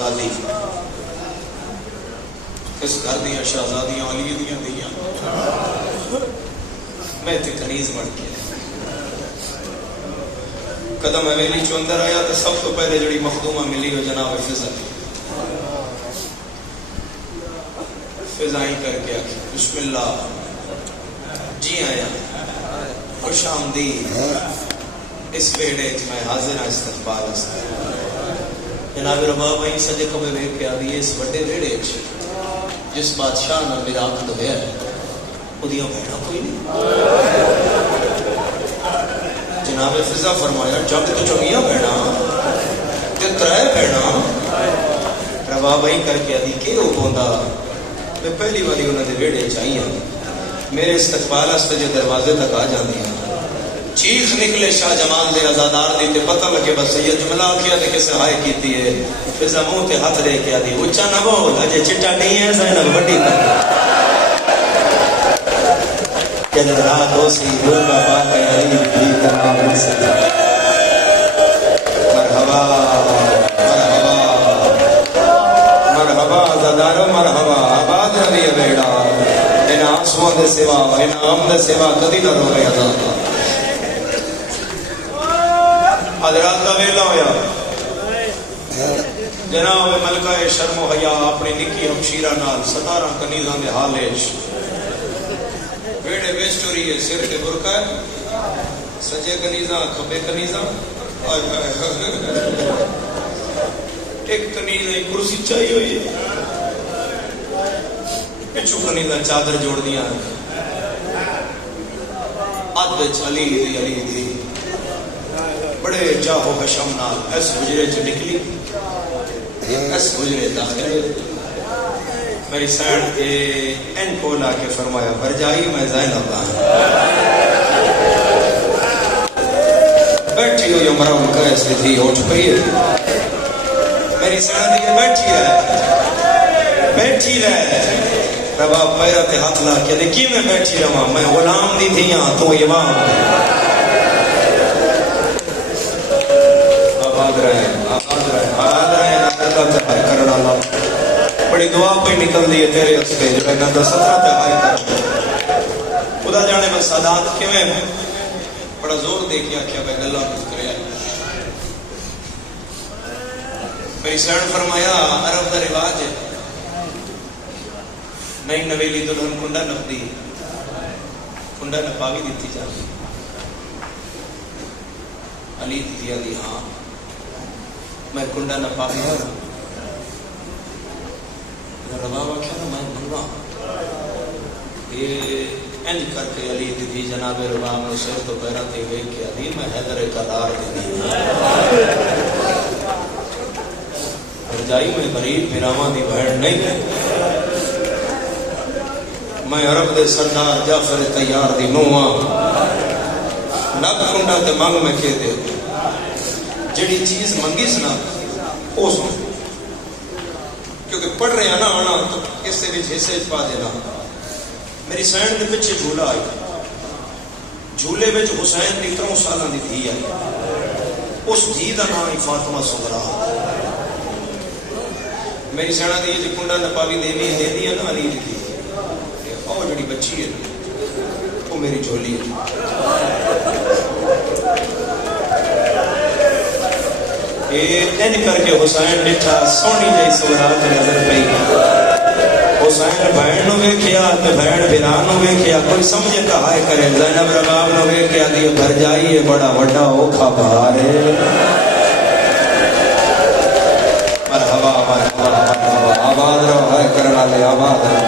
شہزادی اس گھر دیا شہزادیاں علی دیا دیا میں تے کنیز بن کے قدم حویلی چو اندر آیا تو سب تو پہلے جڑی مخدومہ ملی ہو جناب فضا فضائیں کر کے آخی بسم اللہ جی آیا خوش آمدید اس بیڑے میں حاضر استقبال جناب رباب آئی سجے کبے ویک کے آدھی اس بڑے بیڑے جس بادشاہ نہ میرا عقد ہویا ہے ادیاں بہنا کوئی نہیں جناب فضا فرمایا جب تو چنگیاں بہنا تے ترائے بہنا رباب آئی کر کے آدھی کہ وہ بوندا میں پہلی باری انہوں نے ویڑے چاہیے میرے استقبال اس جو دروازے تک آ جاندی ہیں چیخ نکلے شاہ جمال دے ازادار دی تے پتہ لگے بس یہ جملہ کیا تے کسے ہائے کیتی ہے فضا منہ تے ہاتھ دے کے آدھی اونچا نہ بول اجے چٹا نہیں ہے زینب وڈی کہ رات ہو سی دور کا باپ ہے علی بھی تمام سے مرحبا مرحبا مرحبا ازادارو مرحبا آباد رہی ہے بیڑا ان آنسوان دے سوا ان آم دے سوا کدی نہ رو گیا تھا حضرات کا ویلا ہویا جناب ملکہ شرم و حیا اپنی نکی ہمشیرہ نال 17 کنیزاں دے حالش بیڑے بیچ چوری ہے سر تے برقع ہے سجے کنیزاں کھبے کنیزاں ایک کنیز ایک کرسی چاہیے ہوئی ہے پچھو کنیزاں چادر جوڑ دیا آدھ علی دی بڑے جاہو حشم نال اس حجرے چ نکلی اس حجرے داخل میری سائن کے ان کو لا کے فرمایا برجائی میں زینب بیٹھی ہو یمرا ان کا ایسے تھی اٹھ پئی ہے میری سائن دی بیٹھی رہے رباب پیرہ تے ہاتھ لا کے دیکھی میں بیٹھی رہا میں غلام دی تھی یہاں تو امام آباد رہے اللہ تحائی کرنا اللہ بڑی دعا پہ نکل دیئے تیرے استے جو ہے نہ 17 تحائی کرنا خدا جانے میں سادات کیویں بڑا زور دے کیا کیا بھائی اللہ کچھ کرے میری سرن فرمایا عرب دا رواج ہے نئی نویلی دلہن کنڈا نپدی کنڈا نپاوی دیتی جاتی علی دیا دی ہاں میں کنڈا نپاوی ہوں ربابا کیا نا میں بھلوا یہ انج کر کے علی دی جناب رباب نے سر تو پیرا تے گئے کہ علی میں حیدر قدار دی رجائی میں غریب میراواں دی بہن نہیں ہے میں عرب دے سردار جعفر تیار دی نوہاں نک کنڈا تے مانگ میں کہہ دے جڑی چیز منگی سنا او سن کیونکہ پڑھ رہے ہیں نا آنا تو اس سے بھی حصے پا دینا میری سین دے پچھے جھولا آئی جھولے میں جو حسین دی 3 سالہ دی تھی آئی اس دھی دا نام فاطمہ صغرا میری سینہ دی یہ کنڈا نپاوی دے دی نا علی دی اور جڑی بچی ہے وہ میری جھولی ہے ان کر کے حسین ڈٹھا سونی جائی سورات نظر پئی حسین بہن نو ویکھیا تے بہن بھرا نو ویکھیا کوئی سمجھے کہ ہائے کرے زینب رباب نو ویکھیا دی بھر جائی ہے بڑا وڈا اوکھا بہار ہے مرحبا مرحبا مرحبا آباد رہو ہائے کرنا لے آباد رہو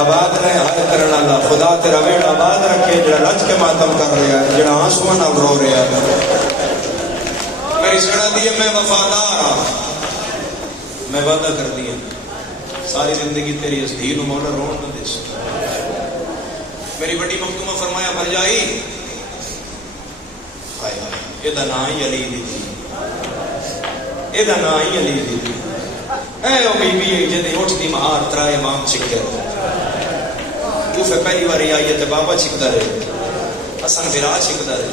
آباد رہے ہائے کرنا لے خدا تیرا ویڑ آباد رکھے جڑا لج کے ماتم کر رہا ہے جڑا آنسوان اب رو رہا ہے میری سڑا دیئے میں وفادار ہاں میں وعدہ کر دیا ساری زندگی تیری اس دین و مولا رون نہ دے سکتا میری بڑی مخدومہ فرمایا بھر جائی آئے آئے یہ دا نائی علی دی تھی یہ دا نائی علی دی تھی اے او بی بی جدی اٹھ دی مہار ترائے امام چھکے کوفے پہلی باری آئی ہے تے بابا چھکتا رہے حسن بھرا چھکتا رہے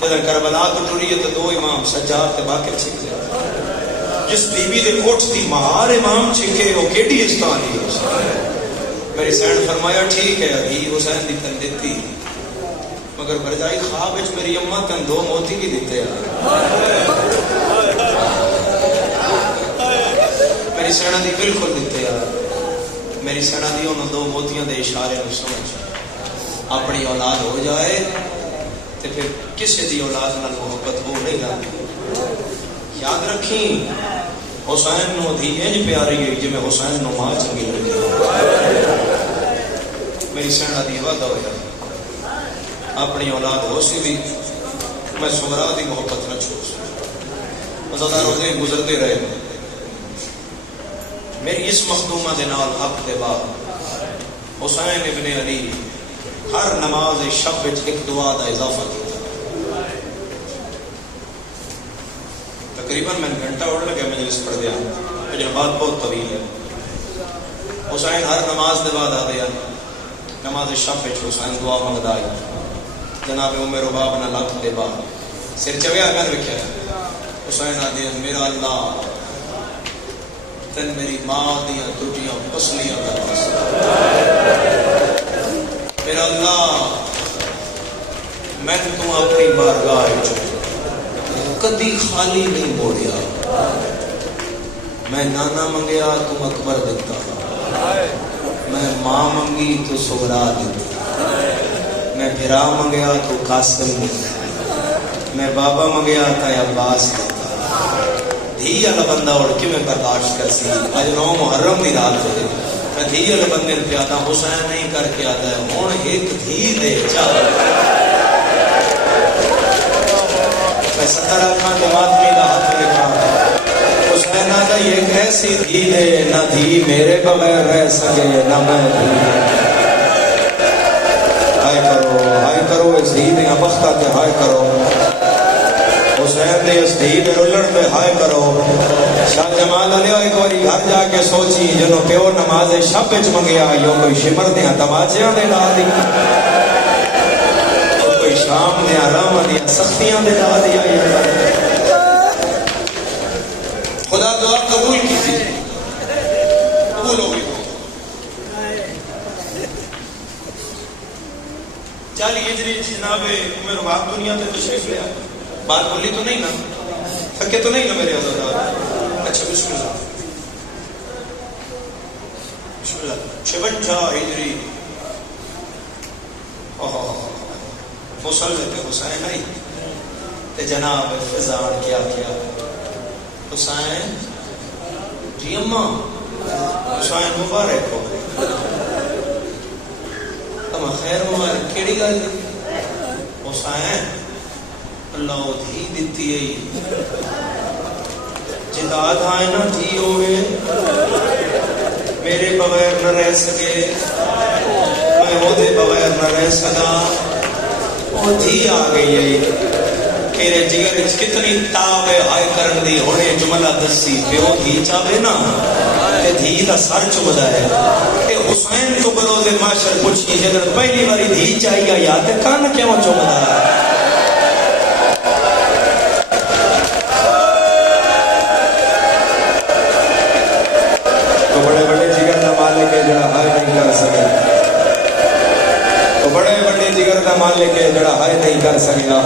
جدن کربلا تو ٹوری ہے تو 2 امام سجاد تے باقر چھک جائے جس بیوی دے اٹھ دی مہار امام چھکے وہ کیڑی استانی ہے. میری سین فرمایا ٹھیک ہے ابھی حسین دی تن دیتی مگر برجائی خواب وچ میری اماں تن 2 موتی بھی دیتے ہیں. میری سینا دی بالکل دیتے ہیں. میری سینا دی انہوں 2 موتیاں دے اشارے میں سمجھ اپنی اولاد ہو جائے تو پھر کسی دی اولاد نال محبت ہو نہیں جاتی. یاد رکھیں حسین نو دھی انج پیاری ہے جی میں حسین نو ماں چنگی لگی. میری سینا دی وعدہ ہویا اپنی اولاد ہو سی بھی میں سمرا دی محبت نہ چھوڑ سکتا. مزادار ہوتے گزرتے رہے. میری اس مخدومہ دے نال حق دے بعد حسین ابن علی ہر نماز شب وچ ایک دعا دا اضافہ کیا. تقریباً میں گھنٹہ اڑ لگا مجلس پڑھ دیا. مجھے بات بہت طویل ہے. حسین ہر نماز دے بعد آ دیا نماز شب وچ حسین دعا منگدا ہے. جناب عمر رباب نہ لکھ دے بعد سر چویا میں ویکھیا حسین آ دیا میرا اللہ تن میری ماں دیاں ٹوٹیاں پسلیاں کر میرا اللہ میں تو اپنی بارگاہ کدی خالی نہیں موڑیا. میں نانا منگیا تو اکبر دیتا, میں ماں منگی تو سغرا دیتا, میں بھرا منگیا تو قاسم دیتا, میں بابا منگیا تو عباس دیتا. دھی والا بندہ اور کیویں برداشت کر سی. اج 9 محرم دی رات ہوئے میں دھی والے بندے پہ آتا حسین نہیں کر کے آتا ہے ہوں ایک دھی دے چل میں 70 آنکھاں کے ماتمی کا ہاتھ لکھا حسین آتا ایک ایسی دھی دے نہ دھی میرے بغیر رہ سکے نہ میں دھی. ہائے کرو اس دھی دے بختہ تے ہائے کرو حسین دے اس دھی دے رلن پہ ہائے کرو. شاہ جمال علیہ ایک باری گھر جا کے سوچی جنوں پیو نماز شب وچ منگیا یو کوئی شمر دیاں تماچیاں دے لا دی کوئی شام دیاں راواں دیاں سختیاں دے لا دی. خدا دعا قبول کیتی قبول ہو گئی. 40 ہجری جناب عمر واق دنیا تے تشریف لیا. بات بولی تو نہیں نا تھکے تو نہیں نا میرے عزیزان. اچھا بسم اللہ 56 ہجری مسلح تے حسین آئی تے جناب فضان کیا حسین جی اماں حسین مبارک ہو اما خیر مبارک کیڑی گل حسین اللہ دھی دیتی ہے جداد آئے نہ دھی ہوئے میرے بغیر نہ رہ سکے میں وہ دے بغیر نہ رہ سکا. وہ دھی آ گئی ہے میرے جگر کتنی تاب ہے ہائے کرن دی ہونے جملہ دسی پیو دھی چاہے نا تے دھی دا سر چمدا ہے. تے حسین کو بروز معاشر پوچھی جدر پہلی باری دھی چاہیے یا تے کان کیوں چمدا ہے. مالک ہے جڑا ہائے نہیں کر سکتا.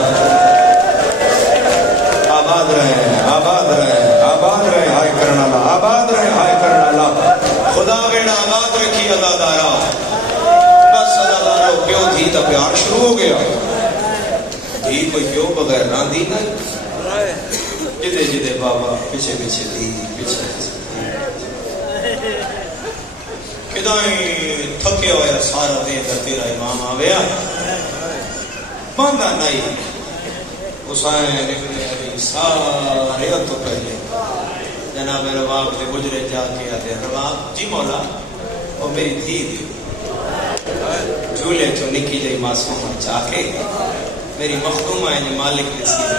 آباد رہے آباد رہے آباد رہے ہائے کرنا لا آباد رہے ہائے کرنا لا. خدا بیڑا آباد رکھی ادادارا بس ادادارا پیو دھی تا پیار شروع ہو گیا. دھی کوئی پیو بغیر نہ دی نا جدے جدے بابا پیچھے پیچھے دی پیچھے کدائیں تھکے ہویا سارا دے در تیرا امام آویا باندھا نہیں. حسین ابن علی سارے تو پہلے جناب رباب کے گجرے جا کے آتے رباب جی مولا وہ میری دھی دی جھولے تو نکی جائی معصوم چاہ کے میری مخدومہ ہے مالک نے سینے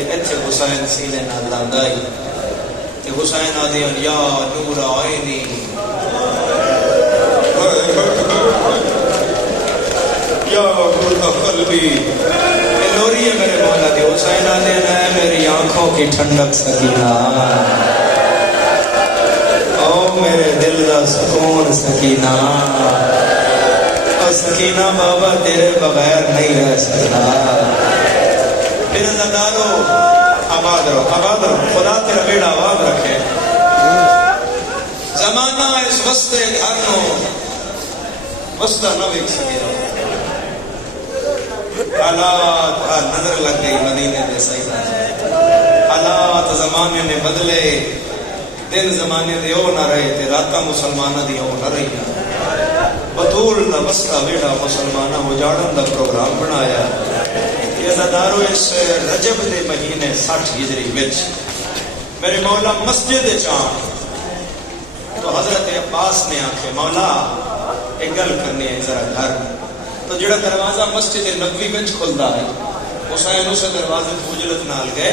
ایتھے حسین سینے نہ لاندائی حسین آدھے یا نور آئینی یا نور قلبی لوری ہے میرے مولا دی حسین آنے میں میری آنکھوں کی ٹھنڈک سکینہ او میرے دل دا سکون سکینہ اور سکینہ بابا تیرے بغیر نہیں رہ سکتا پھر زدارو آباد رہو خدا تیرا بیڑا آباد رکھے زمانہ اس وسطے گھر نو وسطہ نہ ویک سکے حالات نظر لگ گئی مدینے دے سیدہ حالات زمانے نے بدلے دن زمانے دے او نہ رہے تے راتاں مسلمانہ دی او نہ رہی بطول دا وسطہ بیڑا مسلمانہ اجاڑن دا پروگرام بنایا یہ زدارو اس رجب دے مہینے 60 ہجری وچ میرے مولا مسجد چاند تو حضرت عباس نے آنکھے مولا ایک گل کرنی ہے ذرا گھر تو جڑا دروازہ مسجد نبوی وچ کھلدا ہے حسین اسے دروازے خوجلت نال گئے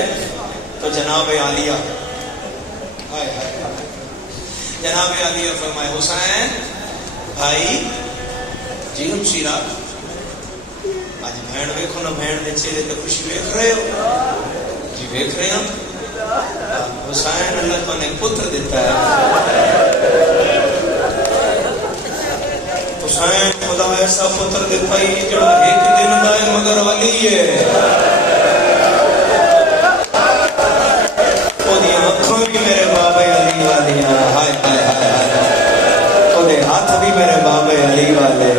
تو جناب عالیہ جناب عالیہ فرمائے حسین بھائی جی ہم شیرہ آج بہن ویکھو نا بہن دے چہرے تے خوشی ویکھ رہے ہو جی ویکھ رہے ہیں حسین اللہ تو نے پتر دیتا ہے حسین خدا ایسا پتر دیتا ہی جڑا ایک دن دائے مگر علی ہے او دی آنکھوں بھی میرے بابے علی والی ہائے ہائے ہائے او دے ہاتھ بھی میرے بابے علی والے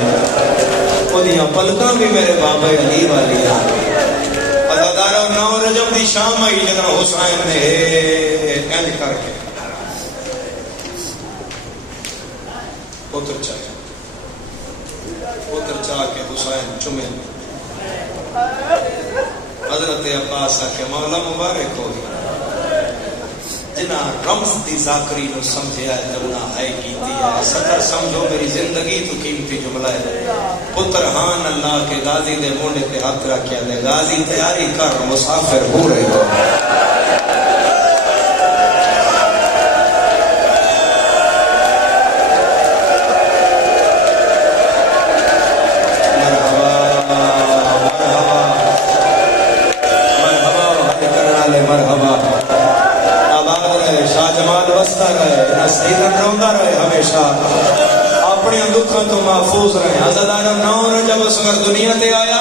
او دی پلکاں بھی میرے بابے علی والی عزادارو 9 رجب دی شام آئی جدہ حسین نے اینج کر کے پتر چاہے پتر چاہ کے حسین چمے حضرت عباس آکے مولا مبارک ہو جنہ رمز دی ذاکری نو سمجھے آئے جبنا ہے کیتی ہے سطر سمجھو میری زندگی تو قیمتی جملہ ہے پتر ہان اللہ کے غازی دے مونڈے تے ہاتھ رکھیا دے غازی تیاری کر مسافر ہو رہے ہو اپنے دکھوں تو محفوظ رہے عزادارو 9 رجب اسگر دنیا تے آیا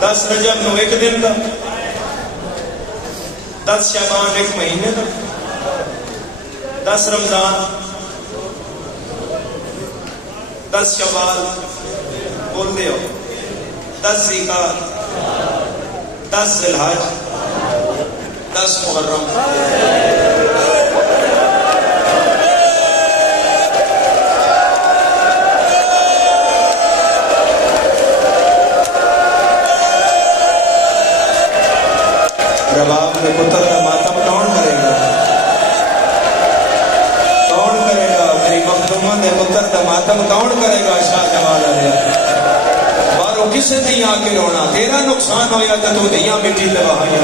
10 رجب نو ایک دن دا 10 شعبان ایک مہینے دا 10 رمضان 10 شوال بول دے ہو 10 ذیقات 10 ذی الحج 10 محرم رباب نے پتر کا ماتم کون کرے گا کون کرے گا میری مخدومہ نے پتر کا ماتم کون کرے گا شاہ جمال علیہ بارو کسے نہیں آکے رونا تیرا نقصان ہویا کہ تو دیا مٹی پہ بہایا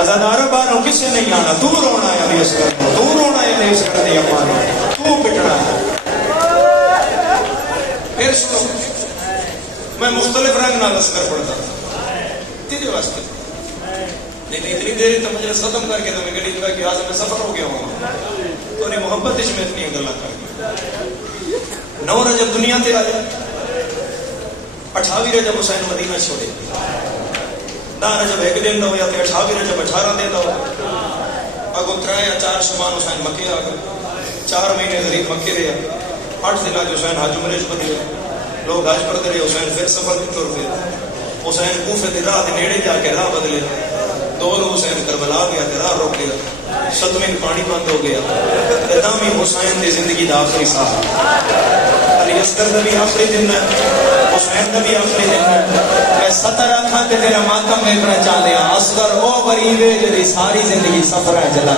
عزادارو بارو کسے نہیں آنا تو رونا ہے ابھی اس کرنا تو رونا ہے نہیں اس کر دیا پانا تو پٹنا ہے پھر سنو میں مختلف رنگ نہ لسکر پڑتا تھا تیرے واسطے لیکن اتنی دیر تو مجھے ختم کر کے تو میں گڑی جو ہے کہ آج میں سفر ہو گیا ہوں تو انہیں محبت اس میں اتنی گلہ کر گیا 9 رجب دنیا تے آئے 28 رجب حسین مدینہ چھوڑے 9 رجب ایک دن ہو یا 28 رجب 18 دن ہو اگو 3 یا 4 شمان حسین مکہ آ گئے 4 مہینے غریب مکہ رہے 8 دن آج حسین حج عمرے بدلے لوگ حج پڑھتے رہے حسین پھر سفر کی طور پہ حسین کوفے دے راہ دے نیڑے جا کے راہ بدلے 2 روز حسین کربلا گیا تے راہ روک گیا 7 پانی بند ہو گیا ادامی حسین دی زندگی دا آخری سال علی اصغر دا بھی آخری دن ہے حسین دا بھی آخری دن ہے میں 17 آنکھاں تے تیرا ماتم ویکھنا چاہتے ہیں اصغر او غریب ہے جدی ساری زندگی سفر ہے جلا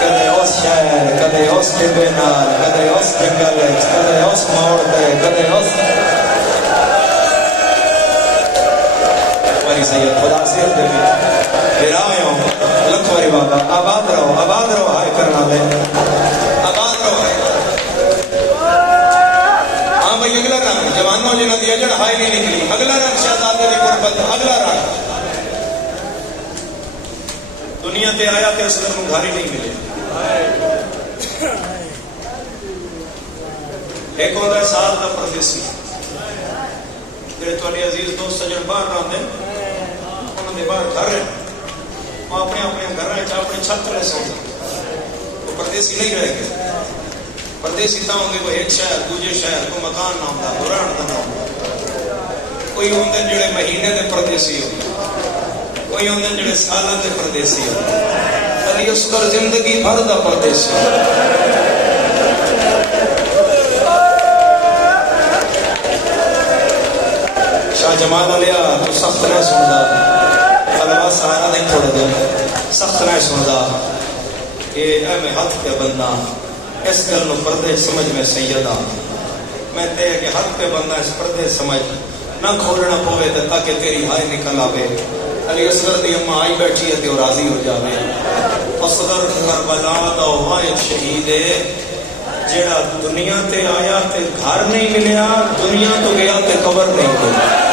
کدے اس شہر کدے اس ٹبے نال کدے اس جنگل کدے اس موڑ تے کدے اس سید خدا سیر دے پھر آئے ہوں لکھ واری بابا آباد رہو ہائے کرنا لے آباد رہو ہائے ہاں بھئی اگلا کام جوانوں جنہوں کی اجڑ ہائی نہیں نکلی، اگلا رنگ شہزادے کی قربت، اگلا رنگ دنیا تے آیا تے اصغر نوں گھر ہی نہیں ملے. ایک ہوتا ہے سال کا پردیسی، جڑے تھوڑے عزیز دوست سجن باہر رہتے ہیں، انہوں نے باہر گھر ہیں، وہ اپنے اپنے گھر اپنے چھت تلے سو وہ پردیسی نہیں رہ گئے. پردیسی تھا ہوں گے کوئی ایک شہر دوجے شہر کو مکان نہ ہوتا، دوران کا نہ ہوتا. کوئی ہوتے ہیں جڑے مہینے دے پردیسی ہوتے، کوئی ہوتے ہیں جڑے سالوں دے پردیسی ہوتے. علی اصغر زندگی بھر دا پردیسی. شاہ جمال علیہ تو سخت نہ سندا، حلوہ سارا نہیں تھوڑے دن سخت نہ سندا کہ اے میں ہاتھ پہ بندہ اس گل نو پردے سمجھ میں سیدہ، میں تے کہ ہاتھ پہ بندہ اس پردے سمجھ نہ کھولنا پوے تے تاکہ تیری ہائے نکل آوے. علی اصغر دی اماں آئی بیٹھی ہے تے وہ راضی ہو جاوے. اصغر کربلا دا واحد شہید ہے جیڑا دنیا تے آیا تے گھر نہیں ملیا، دنیا تو گیا تے قبر نہیں ملی.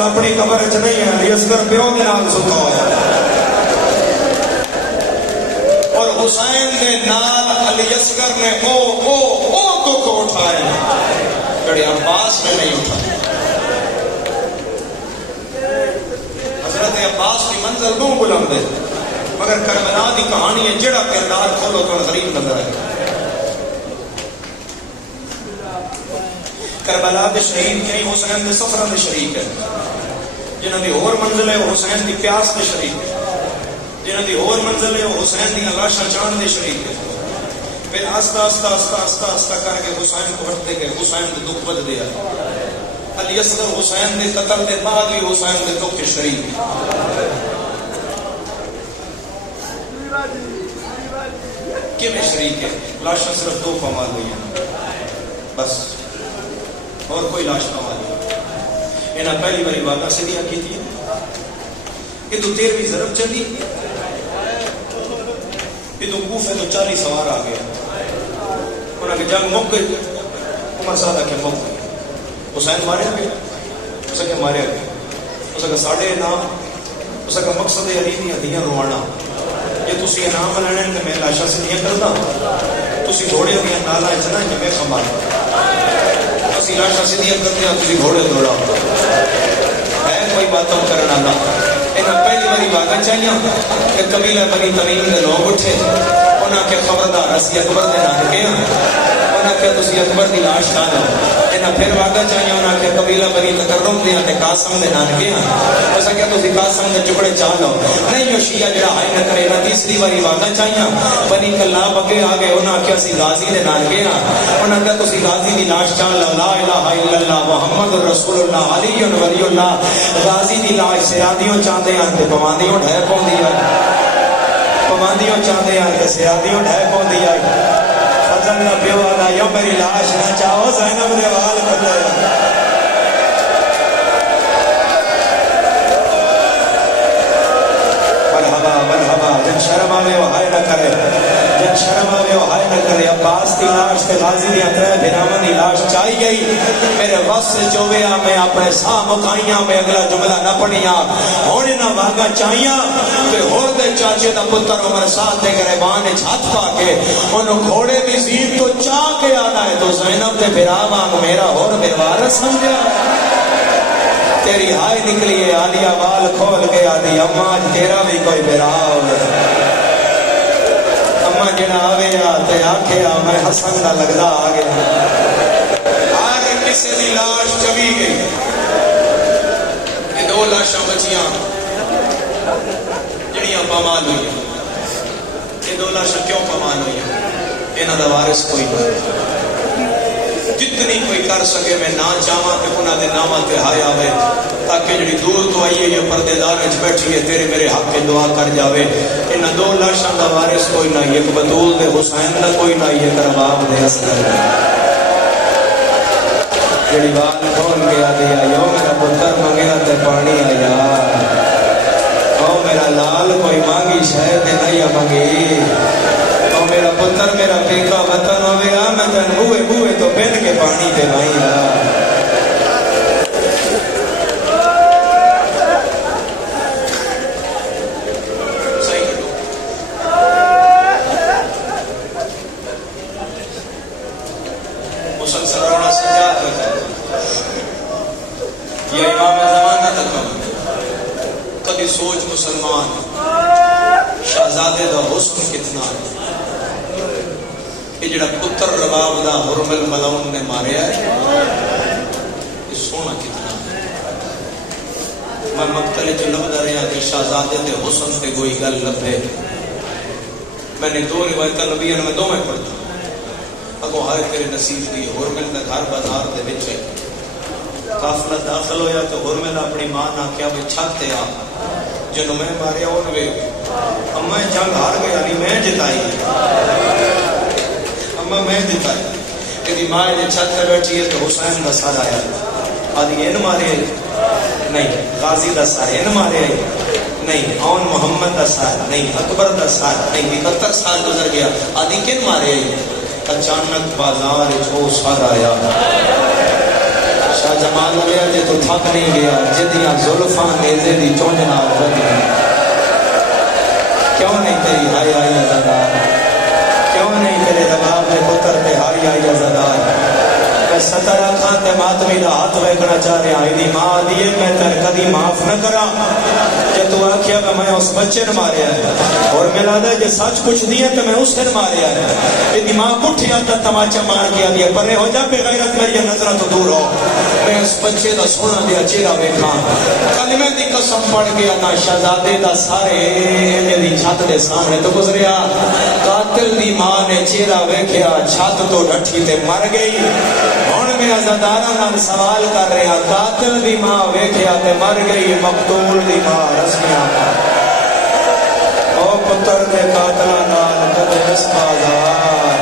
اپنی قبر چ نہیں ہے، علی اصغر پیو کے نام سکا ہوا اور حسین کے نال علی اصغر نے او دکھ اٹھائے جڑے عباس نے نہیں اٹھائے. حضرت عباس کی منزل کیوں بلند ہے، مگر کربلا کی کہانی ہے جڑا کردار کھولو تو غریب نظر آئے. کربلا کے شہید کہیں حسین کے سفروں کے شریک ہے، جنہوں کی اور منزل ہے وہ حسین کی پیاس کے شریک ہے، جنہوں کی اور منزل ہے وہ حسین کی لاشاں چاند کے شریک ہے. پھر آستہ آستہ آستہ آستہ آستہ کر کے حسین کو ہٹتے گئے، حسین کے دکھ بد دیا. علی اصغر حسین کے قتل کے بعد بھی حسین کے دکھ کے شریک ہے. کیوں شریک ہے؟ لاشاں صرف دو پامال ہوئی ہیں بس، اور کوئی لاش نہ والی. انہاں پہلی باری واقعہ سیدھیاں کی تھی کہ تو 13ویں ضرب چلی، کہ تو کوفے تو 40 سوار آ گیا. انہاں کہ جنگ مک گئی، عمر سادہ کے مک گئی. حسین ماریا گیا، اسے کہ ماریا گیا، اسے کہ ساڑھے نام، اسے کہ مقصد علی دیا دیاں روانا. یہ تسی انعام لینے کہ میں لاشاں سیدھیاں کرنا، تسی گھوڑے ہوگیا نالا اتنا کہ میں کھمانا، اسی لاشاں سیدھیاں کرتے ہیں تسی گھوڑے دوڑا ہے کوئی باتوں کرنا نہ. انہاں پہلی باری واقعہ چاہیے کہ قبیلہ بنی تمیم کے لوگ اٹھے، انہاں کے خبردار اسی اکبر دے نام گیا، انہاں کہ تسی اکبر دی لاش کھا لو. انہاں پھر واقعہ چاہیے انہاں کے قبیلہ بنی تکرم دے کہ قاسم دے نام گیا، اسا کہ تسی قاسم دے ٹکڑے چا لو. نہیں یہ شیعہ جڑا ہائی نہ کرے. تیسری باری واقعہ چاہیے بنی کلاب اگے آ گئے، انہاں کہ اسی غازی دے نام گیا، انہاں کہ تسی غازی دی لاش چا لو. لا الہ الا اللہ محمد رسول اللہ علی ولی اللہ. غازی دی لاش سیادیوں چاندے ہیں تے پواندیوں ڈھے پوندی ہے، پواندیوں چاندے ہیں تے سیادیوں ڈھے پوندی ہے. فضل نہ پیو آلا یو میری لاش نہ چاہو زینب دے وال کھلے. مرحبا مرحبا. جن شرم آوے وہ ہائے نہ کرے، جن شرم آوے وہ ہائے نہ کرے. عباس دی لاش تے غازی دی ترے بھراواں دی لاش چائی گئی. میرے وس چویا میں اپنے ساہ مکائیاں میں اگلا جملہ نہ پڑھیاں. ہن انہاں واگا چائیاں تے ہور دے چاچے دا پتر عمر سعد دے گریبان وچ ہاتھ پا کے اونوں گھوڑے دی زیر تو چا کے آنا ہے تو زینب دے بھراواں میرا ہور میوار سمجھا. تیری ہائے نکلی ہے آدیا بال کھول کے آدھی اماں تیرا بھی کوئی بھرا ہوئے. اماں جڑا آوے تے آکھے میں حسن دا لگدا آ گیا. ہر کسی دی لاش چوی گئی. یہ دو لاشاں بچیاں جڑیاں پامال ہوئی. یہ دو لاشاں کیوں پامال ہوئی؟ انہاں دا وارث کوئی نہیں. جتنی کوئی کر سکے میں نہ چاہواں کہ انہاں دے ناماں تے ہائے آوے تاکہ جڑی دور تو آئی ہے یہ پردے دار وچ بیٹھی ہے تیرے میرے حق کے دعا کر جاوے انہاں دو لاشاں دا وارث کوئی نہ ایک بطول دے حسین دا کوئی نہ ایک رباب دے اصغر جڑی وال کھول گیا دیا یو میرا پتر منگیا تے پانی آیا او میرا لال کوئی مانگی شاید نہیں مانگی او میرا پتر میرا پیکا وطن ہوئے میں تن بوئے بوئے تو پہن کے پانی تے مائی مسلسل رونا سجاد رکھا یہ امام زمانہ تک کبھی سوچ مسلمان شہزادے دا حسن کتنا ہے یہ جڑا پتر رباب دا حرمل ملعون نے ماریا ہے یہ سونا کتنا ہے میں مقتل جو لبدا رہا کہ شہزادے دے حسن تے کوئی گل لبے میں نے دو روایتاں نبیوں میں دو میں پڑھتا اگو ہائے تیرے نصیب دی حرمل دا گھر بازار دے وچ قافلہ داخل ہویا تو حرمل اپنی ماں نہ کیا وہ چھت تے آ جنوں میں ماریا اون وے اما جنگ ہار گیا نہیں میں جتائی اما میں جتائی کہ ماں نے چھت تے بیٹھی ہے تو حسین دا سر آیا آدھی ان مارے نہیں غازی دا سر ان مارے نہیں اون محمد دا سر نہیں اکبر دا سر نہیں 71 سال گزر گیا آدھی کن مارے اچانک بازار جو سر آیا شاہ جمال ہو گیا جے تو تھک نہیں گیا جدیاں زلفاں نیزے دی چونجنا ہوگی کیوں نہیں تیری ہائی آئی ازادار کیوں نہیں تیرے رباب نے پتر پہ ہائی آئی ازادار میں سترہ خان تے ماتمی دا ہاتھ ویکنا چاہ رہا ہوں دی ماں دیئے میں تر کدی معاف نہ کرا کہ تو آکھیا کہ میں اس بچے نے ماریا ہے اور ملا دے جے سچ کچھ دیئے تو میں اس نے ماریا ہے یہ دی ماں کٹھی آتا تماچا مار کیا دیا پرے ہو جا بے غیرت میری نظرہ تو دور ہو میں اس بچے دا سونا دیا چیرہ ویکھاں کلمہ دی قسم پڑھ گیا نا شہزادے دا سارے دی چھت دے سامنے تو گزریا قاتل دی ماں نے چیرہ ویکھیا چھت تو ڈھٹھی تے مر گئی ہن میں عزادارہ نال سوال کر رہا قاتل دی ماں ویکھیا تے مر گئی مقتول دی ماں رسمیاں او پتر دے قاتلہ نال کدے اس بازار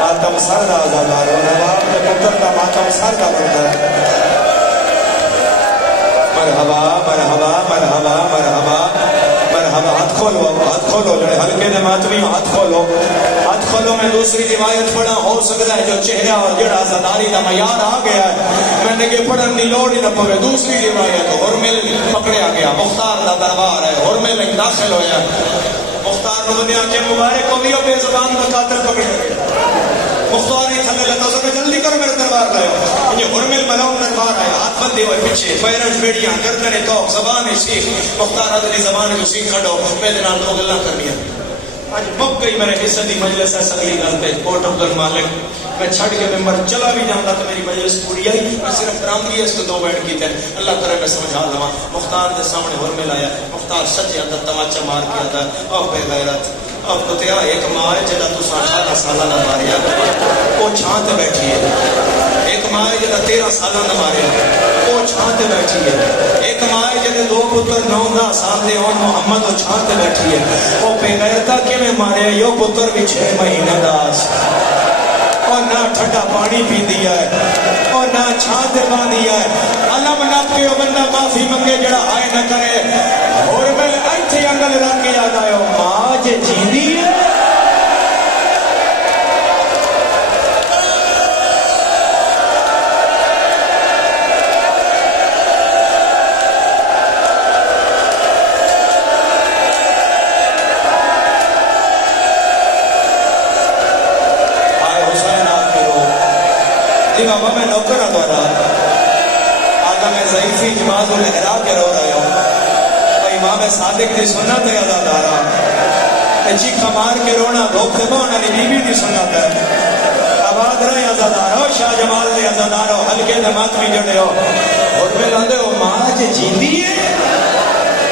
ماتم سر دا عزادار ہو نواب دے پتر دا ماتم سر دا بڑھتا ہے مرحبا مرحبا مرحبا مرحبا مرحبا ہاتھ کھولو جڑے ہلکے دے ماتمی ہاتھ کھولو میں دوسری روایت پڑھا ہو سکتا ہے جو چہرہ اور جڑا عزاداری دا معیار آ گیا ہے میں نے کہ پڑھن دی لوڑ ہی نہ پوے دوسری روایت حرمل پکڑیا گیا مختار دا دربار ہے حرمل داخل ہویا مختار نو بندیاں کے مبارک کو بھی بے زبان دا قاتل پکڑے مختار ہی تھلے لگا سکے جلدی کرو میرے دربار لائے یہ حرمل ملعون دربار ہے ہاتھ بندے ہوئے پیچھے پیرنٹ بیڑیاں گردن توق زبان شیخ مختار ادلی زبان جو سیکھ کھڑو میرے نال دو گلاں کرنی ہے آج مک گئی میرے حصہ دی مجلس ہے سگلی کرتے کوٹ عبد المالک میں چھڑ کے ممبر چلا بھی جاؤں تو میری مجلس پوری آئی میں صرف برامدی ہے اس کو دو بیٹھ کی تھے اللہ کرے میں سمجھا لوا مختار دے سامنے حرمل آیا مختار سچے اندر تماچا مار کیا تھا اب بے غیرت اب کتیا ایک ماں ہے جدا تو 18 سالہ نہ ماریا وہ چھانت بیٹھی ہے ایک ماں ہے جدا 13 سالہ نہ ماریا وہ چھانت بیٹھی ہے ایک ماں ہے جدا 2 پتر 9 سال دے اور محمد وہ چھانت بیٹھی ہے وہ بے غیرتا کے میں ماریا یو پتر بھی 6 مہینہ داس اور نہ ٹھٹا پانی پی دیا ہے اور نہ چھانت پا دیا ہے علم نب کے بندہ معافی منگے جڑا آئے نہ کرے اور میں ایتھے انگل رکھ کے یاد آئے ماں جے جیندی ہے بابا میں نوکر دوارا آقا میں ضعیفی جماز الاحرا کے رو رہے ہوں امام صادق دی سنت ہے ازادارا چیخا مار کے رونا دھوپ سے بہنا نی بی بی دی سنت ہے آباد رہے ازادارا شاہ جمال دے ازادارا ہلکے دے ماتمی جڑے ہو اور میں لاندے ہو ماں جے جیندی ہے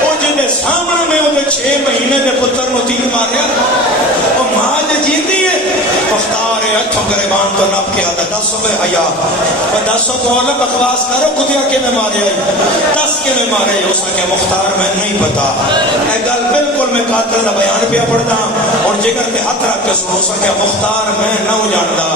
او جن دے سامنے میں وہ 6 مہینے دے پتر نو تیر ماریا او ماں جے جیندی ہے مختار ہتھوں کے آدھا 10 میں حیا 10 کو نہ بکواس کرو کتیا کے میں مارے آئی 10 کے میں مارے ہو سکے مختار میں نہیں پتا اے گل بالکل میں قاتل دا بیان پہ پڑھتا اور جگر تے ہاتھ رکھ کے سنو سکے مختار میں نہ جاندا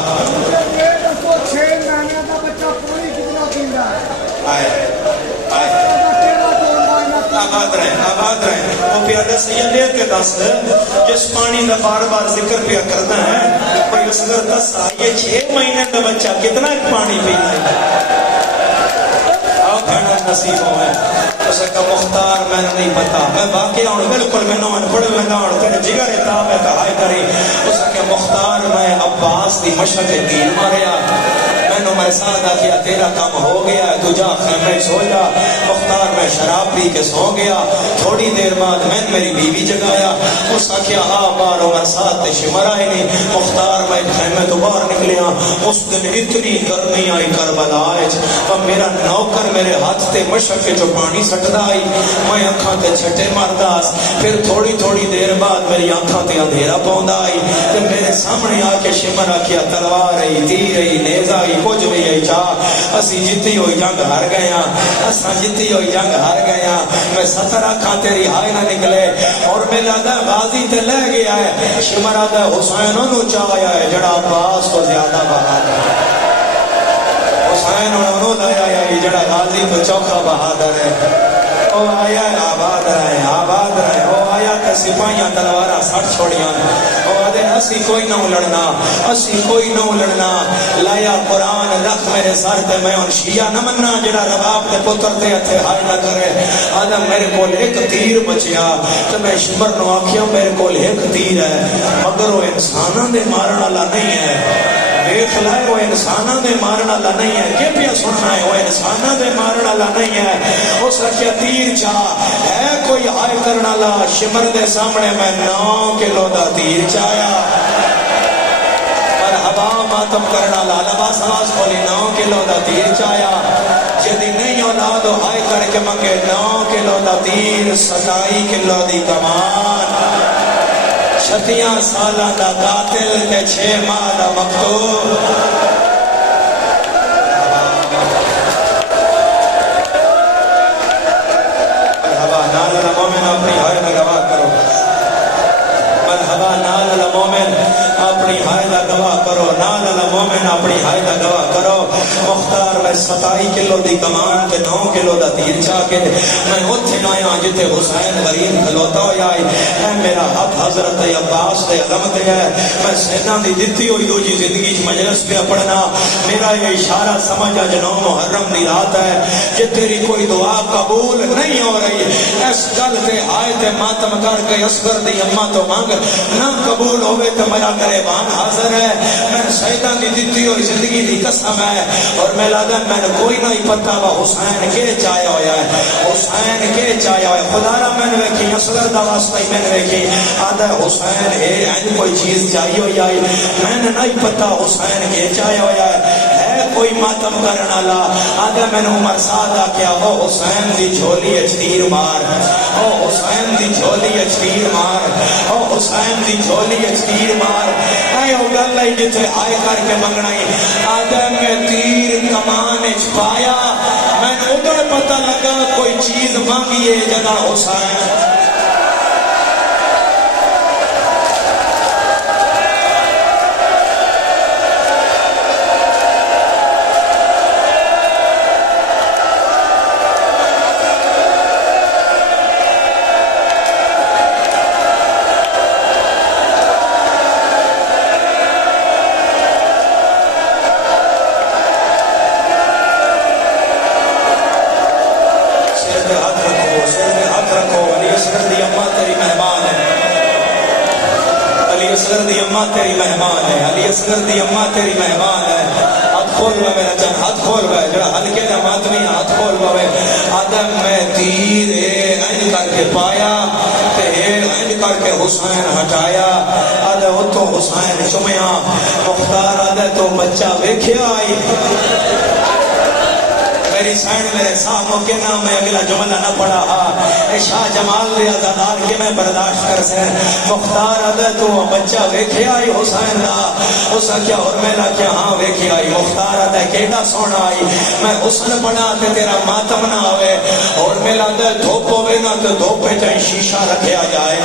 آباد رہے وہ پیادہ سیدے کے دس جس پانی دا بار بار ذکر پیا کرتا ہے کوئی اصغر 10 یہ 6 مہینے کا بچہ کتنا پانی پیتا ہے آؤ بھیڑا نصیب ہوئے اس کا مختار میں نہیں پتا میں باقی ہوں بالکل میں نوان پڑھ لگا ہوں تیرے جگر اتاب ہے کہائی کری اس کا مختار میں عباس دی مشق دین ماریا میں نے میں سادہ کیا تیرا کام ہو گیا ہے تجھا خیمے سو جا مختار میں شراب پی کے سو گیا تھوڑی دیر بعد میں میری بیوی جگایا اس کا کیا بار عمر ساتھ شمر آئی نہیں مختار میں خیمے دوبار نکلیا اس دن اتنی گرمی آئی کربلا آئے اب میرا نوکر میرے ہاتھ تے مشق کے جو پانی سکتا آئی میں آنکھاں تے چھٹے مارداس پھر تھوڑی تھوڑی دیر بعد میری آنکھاں تے اندھیرا پوندا آئی تے میرے سامنے آ کے شمر آ کیا تلوار آئی تیر آئی نیز آئی کچھ بھی آئی چاہ اسی جتی ہوئی جنگ ہار گیا اساں جتی ہوئی جنگ ہار گیا میں 17 آنکھاں تیری ہائے نہ نکلے اور میرا دا غازی تے لے گیا ہے شمر آدھا حسین انہوں چاہیا ہے جڑا عباس تو زیادہ بہادر ہے حسین انہوں لایا ہے جڑا غازی تو چوکھا بہادر ہے او آیا آباد رہے او آیا کہ سپاہیاں تلوارا سٹ چھوڑیاں او آدھے اسی کوئی نہ لڑنا لایا قرآن رکھ میرے سر تے میں ان شیعہ نہ مننا جڑا رباب تے پتر تے ہتھے ہائے نہ کرے آدھا میرے کول ایک تیر بچیا تو میں شمر نو آکھیا میرے کول ایک تیر ہے مگر وہ انساناں دے مارن والا نہیں ہے دیکھ لائے وہ انسانہ دے مارن والا نہیں ہے یہ بھی سننا ہے وہ انسانہ دے مارن والا نہیں ہے اس رکھیا تیر چاہ ہے کوئی ہائے کرنا لا شمر دے سامنے میں 9 کلو دا تیر چاہیا مرحبا ماتم کرنا لا لباس آواز کھولی 9 کلو دا تیر چاہیا جدی نہیں اولاد ہائے کر کے منگے 9 کلو دا تیر 27 کلو دی کمان 36 سالہ دا قاتل تے 6 ماہ دا مقتول مرحبا نال المومن اپنی ہائے دا گواہ کرو مرحبا نال المومن اپنی ہائے دا گواہ کرو نال المومن اپنی ہائے دا گواہ کرو مختار میں 27 کلو دی کمان تے 9 کلو دا تیر چاہ کے میں اتھے آیا جتے حسین غریب کھلوتا ہویا ہے میرا حق حضرت عباس دے علم دے ہے میں سینہ دی دیتی ہوئی ہو جی زندگی مجلس پہ پڑھنا میرا یہ اشارہ سمجھا جنو محرم دی رات ہے کہ تیری کوئی دعا قبول نہیں ہو رہی اس گل تے آئے تے ماتم کر کے اصغر دی اماں تو مانگ نہ قبول ہوئے تو میرا گریبان حاضر ہے میں سیدہ دی دیتی ہوئی زندگی دی قسم ہے اور میں لادا میں نے کوئی نہیں پتا وہ حسین کے چاہیا ہویا ہے حسین کے چاہیا ہویا ہے خدا را میں نے ویکھی اصغر دا واسطہ میں نے ویکھی آدھا حسین ہے کوئی چیز چاہیے ہویا ہے میں نے نہیں پتا حسین کے چاہیا ہویا ہے کوئی ماتم کرنا لا آدھا میں نے عمر سادہ کیا وہ حسین دی جھولی اچتیر مار او حسین دی جھولی اچتیر مار او حسین دی جھولی اچتیر مار اے او گل ہے جتے آئے کر کے منگنائی آدھا میں تیر کمان اچ پایا میں نے ادھر پتہ لگا کوئی چیز مانگیے جگہ حسین تیری مہمان ہے علی اصغر دی اماں تیری مہمان ہے ہاتھ کھول میں میرا جان ہاتھ کھول میں جڑا ہلکے دا ماتمی ہاتھ کھول میں آدم میں تیر اینج کر کے پایا تے اینج کر کے حسین ہٹایا آدھے وہ تو حسین چمیا مختار آدھے تو بچہ ویکھیا آئی میری سائن میرے سامنے کے نام میں اگلا جملہ نہ پڑا شاہ جمال دے عزادار کے میں برداشت کر سے مختار عدد تو بچہ ویکھے آئی حسین دا اس کیا اور میرا کیا ہاں ویکھے آئی مختار عدد کیڑا سونا آئی میں حسن بنا تے تیرا ماتم نہ آوے اور میرا عدد دھوپ ہوئے نا تو دھوپ پہ جائیں شیشہ رکھے آ جائے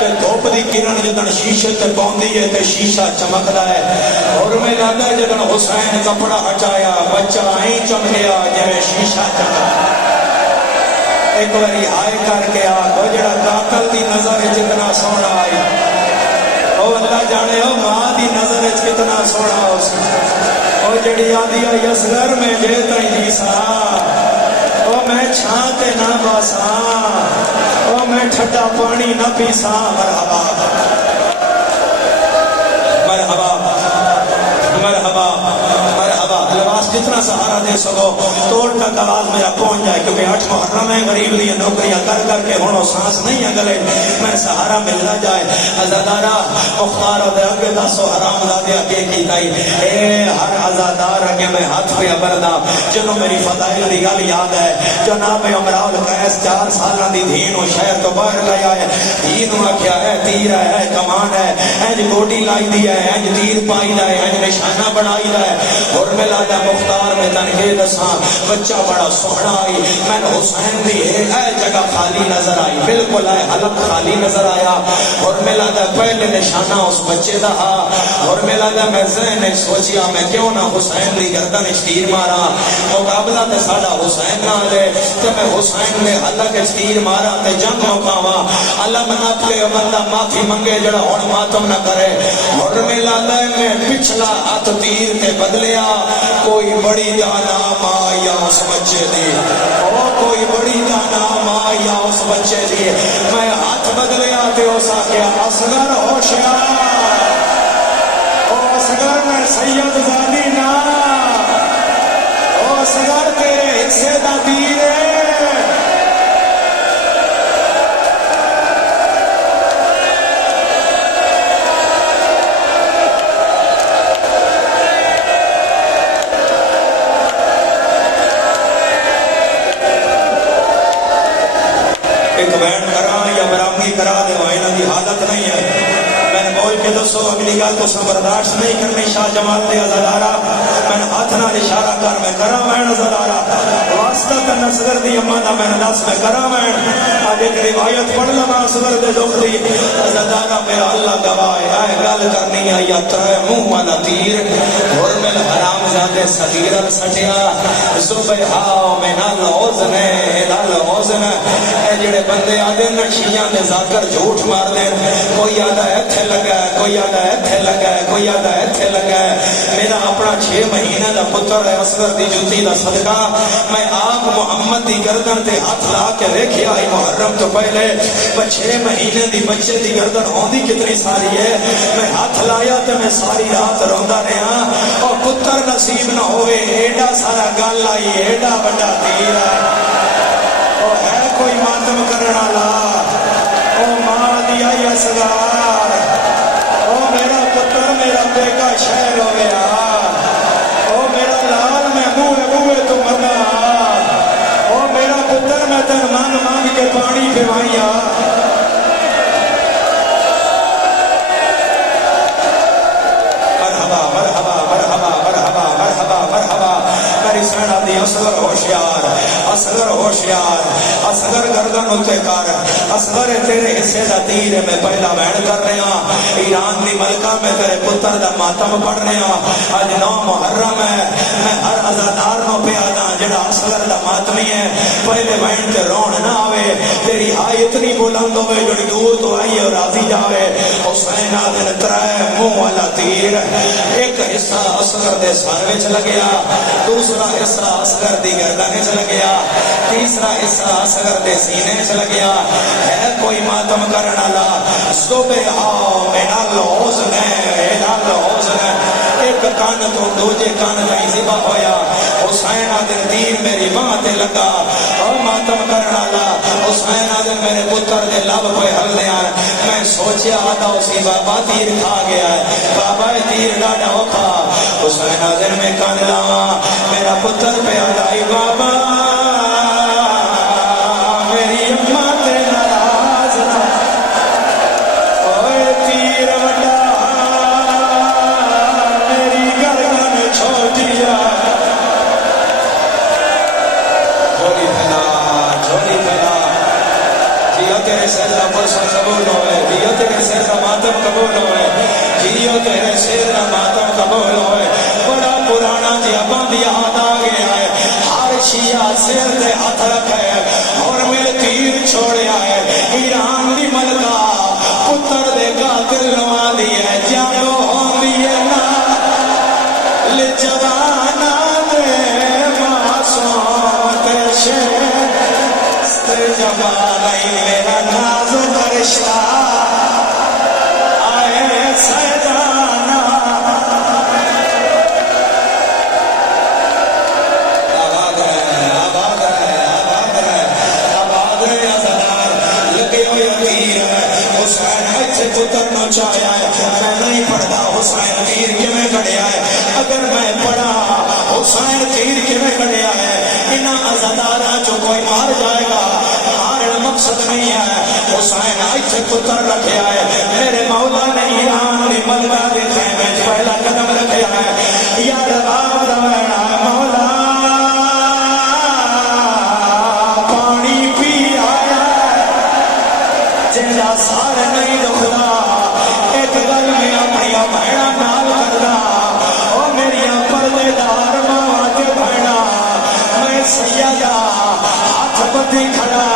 کہ دھوپ دی کرن جدن شیشے تے پوندی ہے تے شیشہ چمکدا ہے اور میرا عدد جدن حسین کپڑا ہٹایا بچہ آئیں چمکیا جویں شیشہ چمکدا ایک باری آئے کر کے آگو جڑا قاتل دی نظر جتنا سونا آئی او اللہ جانے ہو ماں دی نظر کتنا سونا ہو او جڑی آدھی آئی اصغر میں جیتا ہی دیسا او میں چھانتے نہ باسا او میں ٹھٹا پانی نہ پیسا مرحبا مرحبا مرحبا مرحبا لباس جتنا سہارا دے سکو توڑ کا آواز میرا پہنچ جائے کیونکہ 8 محرم ہے غریب لیے نوکریاں کر کے ہونو سانس نہیں ہے گلے میں سہارا ملنا جائے عزادارہ مختار دے اگے دسو حرام زادے اگے کی تائی اے ہر عزادار اگے میں ہاتھ پہ ابردا جنہوں میری فضائل دی گل یاد ہے جناب عمرہ القیس 4 سالہ دی دھین و شہر تو باہر لیا ہے دھین ہوا کیا ہے تیر ہے کمان ہے اینج گوٹی لائی دی ہے اینج تیر پائی دا ہے اینج نشانہ بڑھائی دا ہے اور میں لادا مختار میں تنگے دساں بچہ بڑا سوہنا آئی میں حسین دی ہے جگہ خالی نظر آئی بالکل ہے حلق خالی نظر آیا اور میں لادا پہلے نشانہ اس بچے دا اور میں لادا میں ذہن سوچیا میں کیوں نہ حسین دی گردن تیر مارا مقابلہ تے ساڈا حسین نہ لے تے میں حسین نے حلق تیر مارا تے جنگ مقاما اللہ مناپ کے بندہ معافی منگے جڑا ہن ماتم نہ کرے اور میں لادا میں پچھلا ہاتھ تیر تے بدلیا کوئی بڑی دانا ماں یا اس بچے دی کوئی بڑی دانا ماں یا اس بچے دی میں ہاتھ بدلیا تے اس آگیا اصغر ہوشیار او اصغر میں سید زادی نا او اصغر تیرے حصے دا تیر ہے کرا دے وائنہ دی حالت نہیں ہے میں نے بول کے دوستو اگلی گال تو برداشت نہیں کرنی شاہ جمال دے عزادارہ میں نے ہاتھ نہ اشارہ کر میں کرا میں عزادارہ واسطہ تا نصغر دی امانہ میں نے ناس میں کرا میں آج ایک روایت پڑھ لما اصغر دے دکھ دی عزادارہ میرا اللہ گواہ آئے گال کرنی ہے یا ترے منہ والا تیر اور میں حرام زیادے صغیرت سٹیا زبیہاؤ میں نال اوزنے نال اوزنے اے جڑے بندے آدھے نقشیاں دے ذاکر جھوٹ مار دیں کوئی آدھا ایتھے لگا ہے کوئی آدھا ایتھے لگا ہے کوئی آدھا ایتھے لگا ہے میرا اپنا 6 مہینہ دا پتر ہے اصغر دی جوتی دا صدقہ میں آپ محمد دی گردن تے ہاتھ لا کے دیکھیا ہی محرم تو پہلے 6 مہینے دی بچے دی گردن ہوندی کتنی ساری ہے میں ہاتھ لایا تے میں ساری رات روندا رہا اور پتر نصیب نہ ہوئے ایڈا سارا گل آئی ایڈا بڑا تیر او ہے کوئی ماتم کرنا لا او ماں دیا یا سگار او میرا پتر میرا بیٹا شہر ہو گیا او میرا لال میں موے تو مرنا او میرا پتر میں تن مانگ کے پانی پھوائیا مرحبا مرحبا مرحبا مرحبا مرحبا مرحبا میری سینا دی اصغر ہوشیار اصغر ہوشیار اصغر گردن اتے کر اصغر تیرے حصے دا تیر میں پہلا وین کر رہے ہیں ایران دی ملکہ میں تیرے پتر دا ماتم پڑھ رہے ہیں آج 9 محرم ہے میں ہر عزادار نو پہ آدھا جڑا اصغر دا ماتمی ہے پہلے وین تے رون نہ آوے تیری ہائی اتنی بلند ہوئے جڑی دور تو آئی اور راضی جاوے حسین آدھن ترائے منہ والا تیر ایک حصہ اصغر دے سر وچ لگیا دوسرا حصہ اصغر دی گردن وچ لگیا تیسرا حصہ اصغر دے سینے وچ لگیا ہے کوئی ماتم کرن والا صبح آؤ میرا لوز نے ایک کان تو دوجے کان تائیں ذبح ہویا حسین آدھن تیر میری ماں تے لگا اور ماتم کرن والا حسین آدھن میرے پتر دے لب پہ ہل دیا میں سوچیا آدھا اسی بابا تیر کھا گیا ہے بابا تیر ڈاڑا ہو کھا حسین آدھن میں کان لاوا میرا پتر پہ آدھائی بابا قبول ہوئے بڑا پرانا جی اباں دی یاد آ گیا ہے ہر شیعہ سر دے ہاتھ رکھے اور میرے تیر چھوڑیا ہے ایران دی ملکہ پتر دے قاتل نوا دی ہے جانو ہوندی ہے نا لجوانا دے معصوم تے شہست جمالی میرا نازک رشتہ آئے سجانا آباد ہے آباد ہے آباد ہے آباد ہے ازدار لگے ہوئے تیر ہے حسین ایسے پتر نو چاہیا ہے میں نہیں پڑھتا حسین تیر کے میں کڑیا ہے اگر میں پڑھا حسین تیر کے میں کڑیا ہے انہاں ازدارہ جو کوئی مار جائے گا مارن مقصد نہیں ہے حسین ایسے پتر رکھیا ہے میرے مولا نے ایران دی ملکہ دے خیمے پہلا قدم رکھیا ہے یا رباب دوینا مولا پانی پی آیا جنہا سارے نہیں دکھدا ایک گل میں اپنی بہنا نال کردا او میری پردے دار ماں کے بہنا میں سیدہ ہاتھ بدھی کھڑا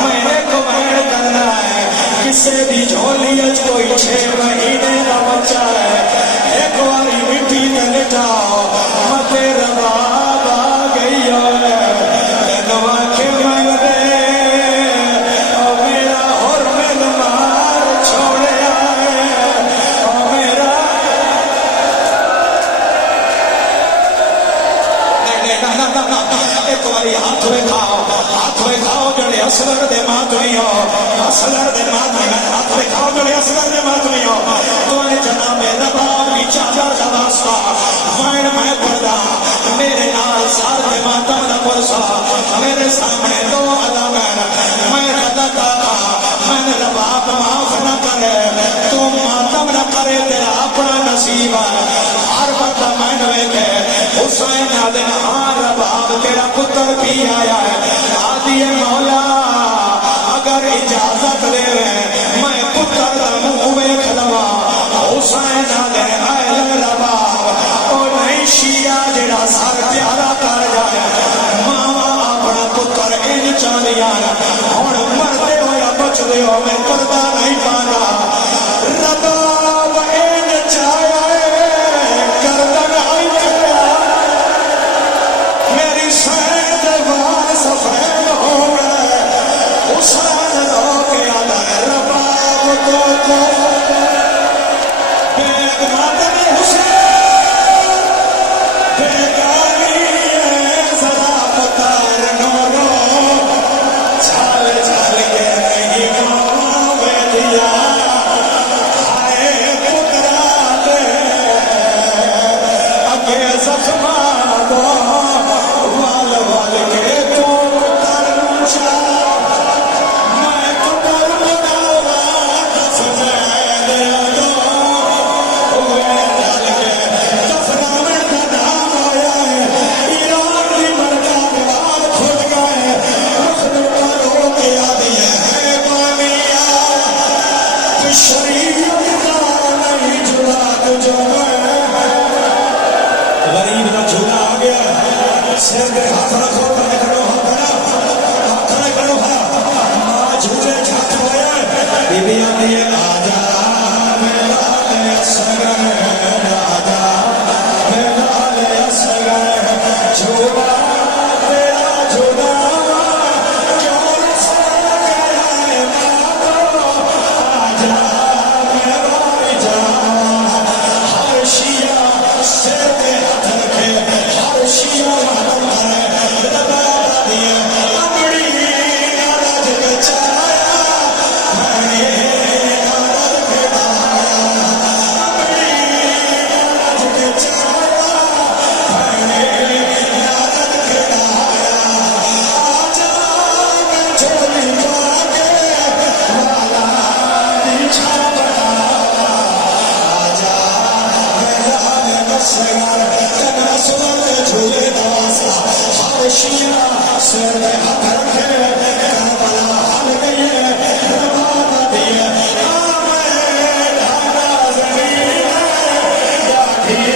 میں ایک بہن کرنا ہے کسے بھی جھولی اچ کوئی 6 مہینے کا بچہ ہے ایک واری مٹی تے لٹاؤ متے رباب آ گئی ہے نوا کے مل دے او میرا اور مل مار چھوڑیا ہے او میرا ایک باری ہاتھ وکھاؤ جڑے اصغر دے ماتمی ہو اصغر دے ماتمی ہاتھ وکھاؤ جڑے اصغر دے ماتمی ہو تو نے جناب رباب کی چادر دا واسطہ وائن میں پڑھدا میرے نال سار دے ماتم دا پرسا میرے سامنے دو علامین میں غلط آقا میں رباب معاف نہ کرے تو ماتم نہ کرے تیرا اپنا نصیب ہے ہر وقت میں ویکھے حسین دن ہاں رباب تیرا پتر بھی آیا ہے آدھی مولا اگر اجازت دے میں پتر دا منہ ویکھ لواں حسین دن اہل رباب او نہیں شیعہ جڑا سر پیارا کر جائے ماما اپنا پتر ان چاندیاں ہن مردے ہویا بچدے ہو میں پردہ نہیں پانا رباب ان چاہیا کردن آئی میری سید واس فیل ہو گئے حسین رو کے آدھا رباب کو بیگ مادر حسین بیگانی ذرا پتار نو رو چھال چھال کے نہیں گاؤں بیٹھیا آئے پترا دے اگے زخمہ دو وال وال کے تو پتر نوچا میں پتر بناوا دس میں دیا دو ہوئے ڈال کے دفناویں کا نام آیا ہے ایران کی ملکہ دیوار کھل گئے مخلوقہ رو کے آدھی ہے بانیا کہ شریعت کا نہیں جھولا تجھو غریب کا جھولا آ گیا سر کے ہاتھ رکھو کھڑے کھڑو ہاتھ کھڑے کھڑو ماں جھوٹے جھات ہویا بی بی آتی ہے آجا میرا لے اصغر آجا میرا لے اصغر جھولا تیرا جھولا کیوں رسا گیا ہے ماں آجا میرا جا ہر شیعہ سر کے ہاتھ رکھے ہر شیعہ معلوم ہے رباب دیے اپنی نارج کے چایا میں نارج کے ڈایا اپنی نارج کے چایا میں نارج کے ڈایا آجا میں جھولی پا کے والا پیچھا بڑھا آجا میرا اصغر کنا سنت جھولے دواسا ہر شیعہ سر دے ہاتھ رکھے کربلا حل گئی ہے رباب دیے آمین ڈھانا زمین ڈاٹھی